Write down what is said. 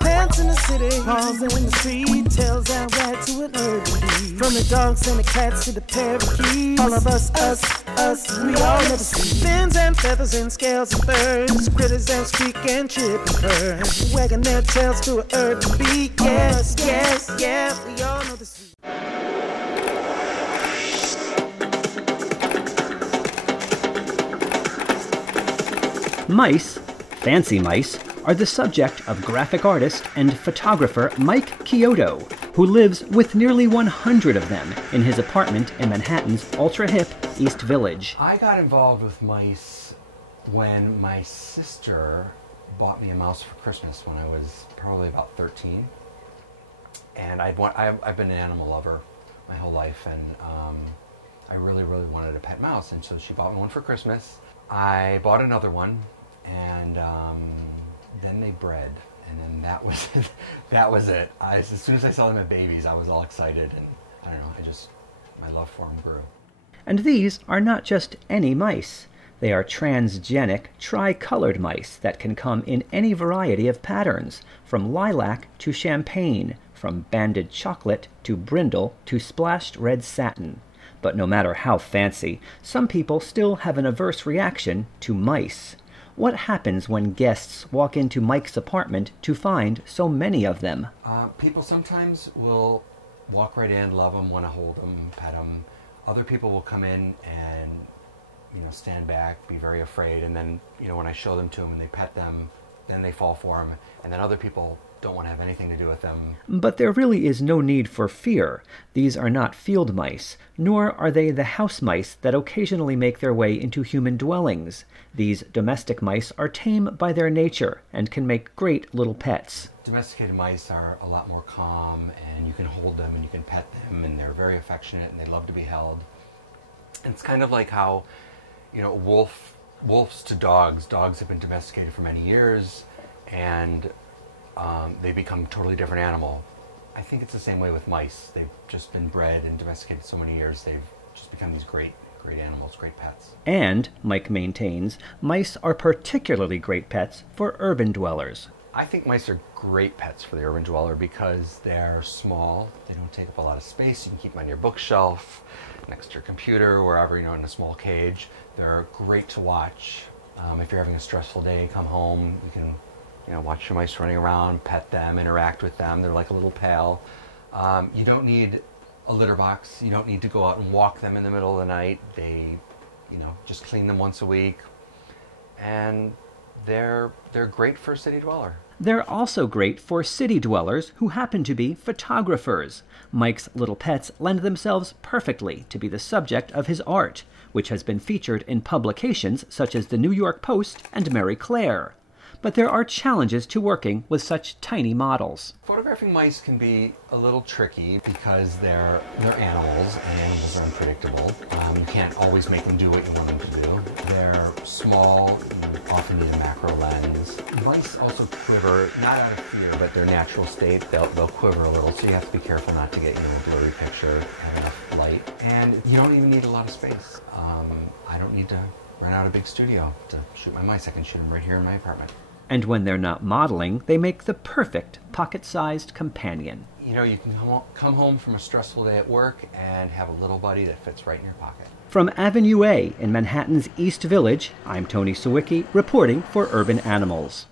Pants in the city, paws in the street, tails out right to an urban beat. From the dogs and the cats to the parakeets, all of us, we all never see. Fins and feathers and scales and birds, critters and squeak and chip and purr, wagging their tails to an urban beat. Yes, yes, yeah, we all know the sweet. Mice, fancy mice, are the subject of graphic artist and photographer Mike Chiodo, who lives with nearly 100 of them in his apartment in Manhattan's ultra-hip East Village. I got involved with mice when my sister bought me a mouse for Christmas when I was probably about 13. And I've been an animal lover my whole life, and I really wanted a pet mouse, and so she bought me one for Christmas. I bought another one, and then they bred, and then that was it. That was it. As soon as I saw them as babies, I was all excited, and I don't know, my love for them grew. And these are not just any mice. They are transgenic, tri-colored mice that can come in any variety of patterns, from lilac to champagne, from banded chocolate to brindle to splashed red satin. But no matter how fancy, some people still have an averse reaction to mice. What happens when guests walk into Mike's apartment to find so many of them? People sometimes will walk right in, love them, want to hold them, pet them. Other people will come in and, stand back, be very afraid, and then, when I show them to them and they pet them, then they fall for them, and then other people don't want to have anything to do with them. But there really is no need for fear. These are not field mice, nor are they the house mice that occasionally make their way into human dwellings. These domestic mice are tame by their nature and can make great little pets. Domesticated mice are a lot more calm, and you can hold them and you can pet them, and they're very affectionate and they love to be held. And it's kind of like how, wolves to dogs. Dogs have been domesticated for many years, and they become a totally different animal. I think it's the same way with mice. They've just been bred and domesticated so many years, they've just become these great animals, great pets. And, Mike maintains, mice are particularly great pets for urban dwellers. I think mice are great pets for the urban dweller because they're small, they don't take up a lot of space, you can keep them on your bookshelf, next to your computer, wherever, in a small cage. They're great to watch. If you're having a stressful day, come home, you can watch your mice running around, pet them, interact with them. They're like a little pal. You don't need a litter box. You don't need to go out and walk them in the middle of the night. They, just clean them once a week. And they're great for a city dweller. They're also great for city dwellers who happen to be photographers. Mike's little pets lend themselves perfectly to be the subject of his art, which has been featured in publications such as the New York Post and Marie Claire. But there are challenges to working with such tiny models. Photographing mice can be a little tricky because they're animals, and animals are unpredictable. You can't always make them do what you want them to do. They're small, you often need a macro lens. Mice also quiver, not out of fear, but their natural state. They'll quiver a little, so you have to be careful not to get a blurry picture and enough light. And you don't even need a lot of space. I don't need to rent out a big studio to shoot my mice. I can shoot them right here in my apartment. And when they're not modeling, they make the perfect pocket-sized companion. You can come home from a stressful day at work and have a little buddy that fits right in your pocket. From Avenue A in Manhattan's East Village, I'm Tony Sawicki, reporting for Urban Animals.